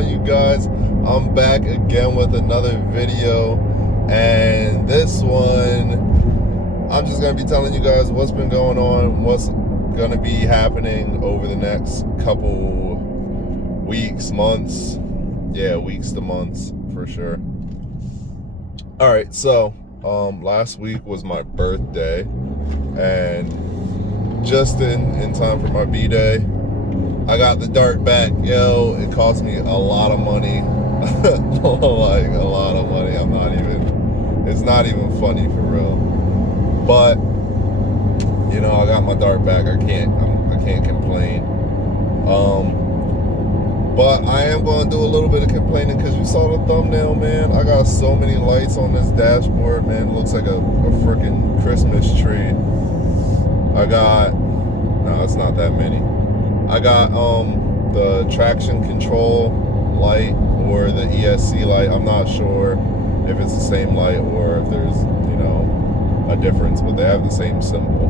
on, you guys? I'm back again with another video, and this one I'm just gonna be telling you guys what's been going on, what's gonna be happening over the next couple weeks, months. Yeah, weeks to months for sure. All right, so last week was my birthday, and just in time for my B-day, I got the dart back. Yo, it cost me a lot of money. Like a lot of money. It's not even funny for real. But you know, I got my dart back. I can't complain. But I am going to do a little bit of complaining because you saw the thumbnail, man. I got so many lights on this dashboard, man. It looks like a freaking Christmas tree. No, it's not that many. I got the traction control light or the ESC light. I'm not sure if it's the same light or if there's, a difference, but they have the same symbol.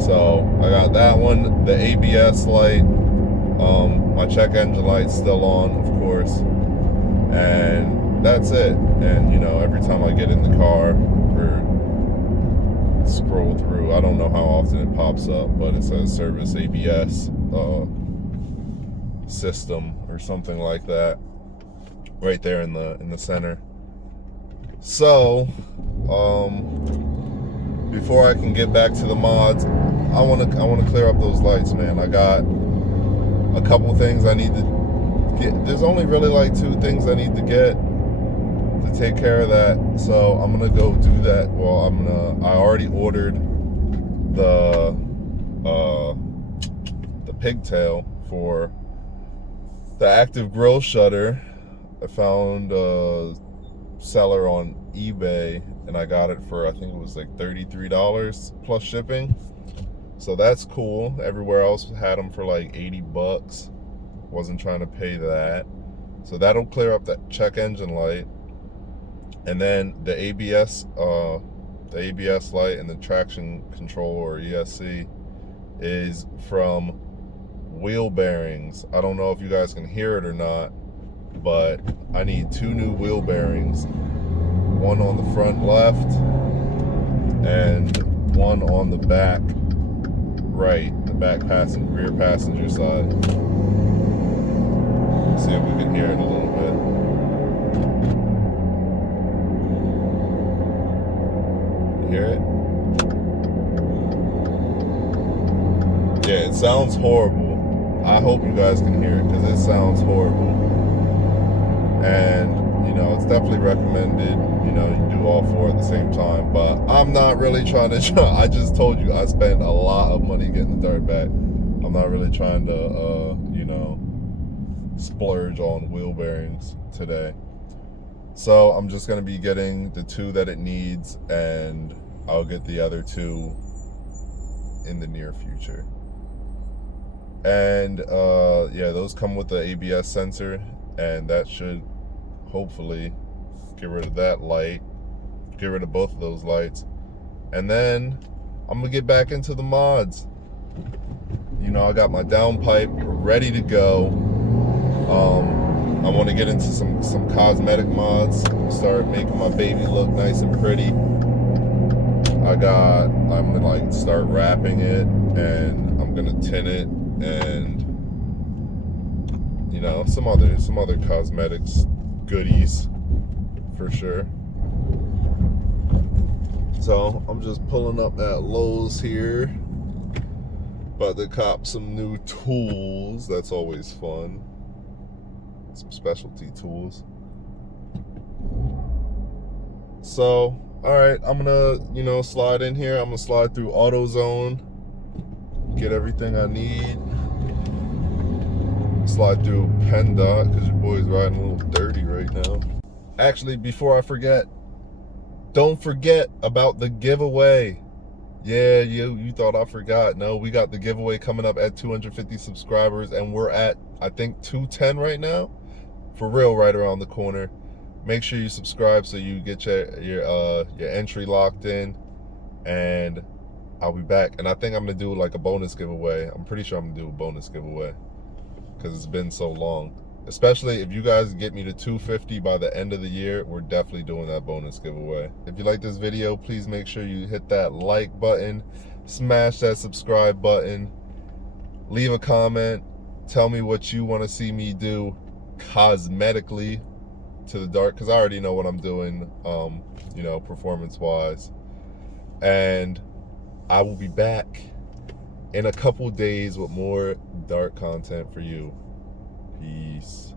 So I got that one, the ABS light, my check engine light's still on, of course, and that's it. And every time I get in the car or scroll through, I don't know how often it pops up, but it says service ABS system or something like that right there in the center. So before I can get back to the mods, I want to clear up those lights, man. I got a couple things I need to get. There's only really like 2 things I need to get to take care of that, so I'm gonna go do that. Well, I already ordered the pigtail for the active grill shutter. I found a seller on eBay and I got it for, I think it was like $33 plus shipping. So that's cool. Everywhere else had them for like $80. Wasn't trying to pay that. So that'll clear up that check engine light. And then the ABS light and the traction control or ESC is from wheel bearings. I don't know if you guys can hear it or not, but I need 2 new wheel bearings. One on the front left and one on the back right, the rear passenger side. Let's see if we can hear it a little bit. You hear it? Yeah, it sounds horrible. I hope you guys can hear it because it sounds horrible. And it's definitely recommended, you do all 4 at the same time, but I'm not really trying to I just told you I spent a lot of money getting the dart back. I'm not really trying to splurge on wheel bearings today. So I'm just going to be getting the 2 that it needs, and I'll get the other 2 in the near future. And yeah, those come with the ABS sensor, and that should hopefully get rid of that light, get rid of both of those lights, and then I'm gonna get back into the mods. I got my downpipe ready to go. I want to get into some cosmetic mods, start making my baby look nice and pretty. I'm gonna like start wrapping it, and I'm gonna tint it, and some other cosmetics goodies for sure. So I'm just pulling up at Lowe's here, about to cop some new tools. That's always fun. Some specialty tools. So alright, I'm gonna slide in here. I'm gonna slide through AutoZone, get everything I need. Slide through PennDOT because your boy's riding a little dirty right now. Actually, before I forget, don't forget about the giveaway. Yeah, you thought I forgot. No, we got the giveaway coming up at 250 subscribers, and we're at, I think, 210 right now. For real, right around the corner. Make sure you subscribe so you get your entry locked in, and I'll be back. And I think I'm gonna do like a bonus giveaway. I'm pretty sure I'm gonna do a bonus giveaway because it's been so long. Especially if you guys get me to 250 by the end of the year, we're definitely doing that bonus giveaway. If you like this video, please make sure you hit that like button, smash that subscribe button, leave a comment, tell me what you want to see me do cosmetically to the dark, because I already know what I'm doing, you know, performance wise. And I will be back in a couple days with more dark content for you. Peace.